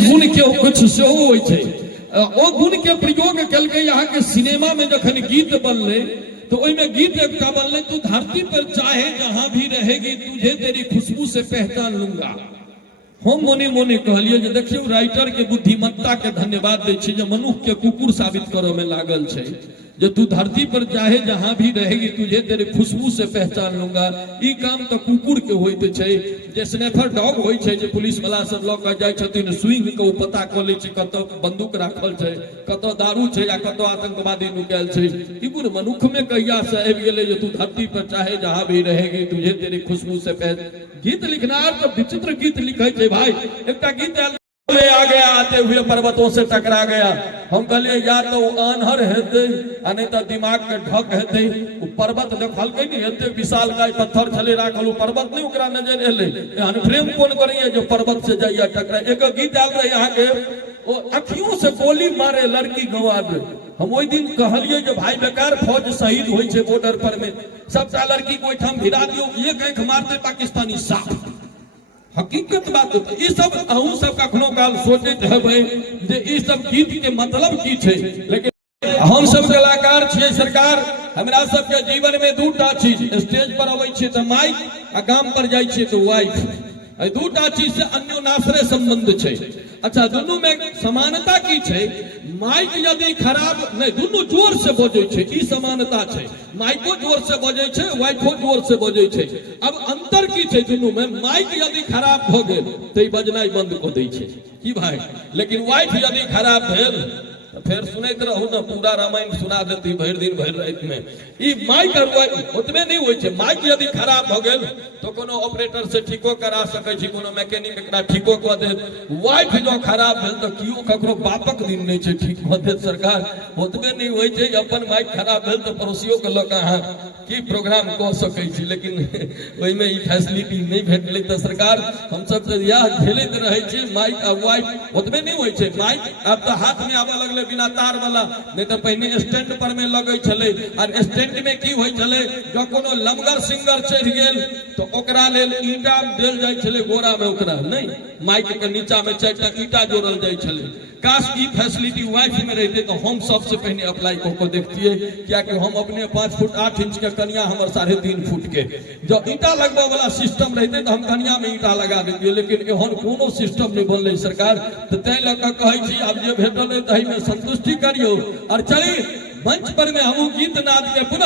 गुण के कुछ सेहो होय छै ओ गुण के प्रयोग कलकै यहाँ के सिनेमा में जखन गीत बनले तो ओइमे गीत एकटा बनले तू धरती पर चाहे जहां भी रहेगी तुझे तेरी खुशबू से पहचान लूंगा। हम मोने मोने कहलिए जे देखियो राइटर के बुद्धिमत्ता के धन्यवाद दै छी जे मनुष्य के कुकुर साबित करे में लागल छै जे तू धरती पर चाहे जहां भी रहेगी तुझे तेरे खुशबू से पहचान लूंगा। ई काम तो कुकुर के होइत छै जे स्नैफर डॉग होय छै जे पुलिस वाला सब लऽ के जाय छथिन स्विंग के पता क लै छै कतौ बंदूक राखल छै कतौ दारू छै या कतौ आतंकवादी नुकायल छै। ई गुण मनुष्य में कहिया से आबि गेलै जे तू धरती पर चाहे जहां भी रहेगी तुझे तेरी खुशबू से गीत लिखनार तो विचित्र गीत लिखे छै भाई। एकटा गीत ले आ गया आते हुए पर्वतों से टकरा गया। हम कहलिए या तो आन्हर हेते आ नहीं तो दिमाग के ढक हेते। वो पर्वत देखलकै नहीं हेते विशाल काय पत्थर छले राखल पर्वत नहीं ओकरा नजर एले यानी प्रेम कोन करिए जो पर्वत से जाइया टकरा। एक गीत आल रहे यहाँ के वो अखियों से गोली मारे लड़की गंवा दे। हम ओई दिन कहलिए जो भाई बेकार फौज शहीद होय छै बॉर्डर पर में सबटा लड़की को ओठाम भिड़ा दियो एक आंख मारते पाकिस्तानी साफ हकीकत बात होता। ये सब अहू सब कखनो काल सोचते हेबै जे ई सब गीत के मतलब की छै लेकिन हम सब कलाकार छियै। सरकार हमरा सब के जीवन में दूटा चीज स्टेज पर अबै छै त माइक आ गाम पर जाय छै त वाइफ ए दूटा चीज से अन्योनाश्रय संबंध छै। अच्छा दोनों में समानता की छै माइक यदि खराब नहीं दोनों जोर से बजै छै ई समानता छै। माइको जोर से बजै छै वाइफो जोर से बजै छै। अब अंतर की छै दोनों में माइक यदि खराब भ गेल त ई बजनाइ बंद क दै छै की भाई लेकिन वाइफ यदि खराब भेल फिर सुनते रहू ना पूरा रामायण सुना देती भर दिन भर रात में। ई माइक उतने नहीं होय छै। माइक यदि खराब हो गेल तो कोनो ऑपरेटर से ठीको करा सकै छी कोनो मैकेनिक एकरा ठीको क दे। वाइफ जो खराब भेल तो कियो ककरो बापक दिन नहीं छै ठीक क दे। सरकार उतने नहीं होय छै अपन माइक खराब भेल तो पड़ोसियों के लग अहाँ की प्रोग्राम क सकै छी लेकिन ओइ में ई फैसिलिटी नहीं भेटले त सरकार हम सब से यह झेलैत रहै छी। माइक आ वाइफ उतने नहीं होय छै। माइक अब तो हाथ में आबे लगले बिना तार वाला नहीं तो पहले स्टैंड पर में लगे छले और स्टैंड में की होय छले जो कोनो लमगर सिंगर चढ़ गेल तो ओकरा लेल ईटा देल जाय छले गोरा में ओकरा नहीं माइक के नीचा में चारटा ईटा जोड़ल जाय छले। काश की फैसिलिटी वाइफ में रहते तो हम सबसे पहले अप्लाई को देखतिए क्या कि हम अपने 5 फुट 8 इंच के कन्या हमर 3.5 फुट के जो ईटा लगवा वाला सिस्टम रहते तो हम कन्या में ईटा लगा देतिए लेकिन एहन कोनो सिस्टम नहीं बनले सरकार। तो तै लक कहै छी अब जे भेटल है तही में संतुष्टि करियो और चली मंच पर में हम गीत नाद के पुनः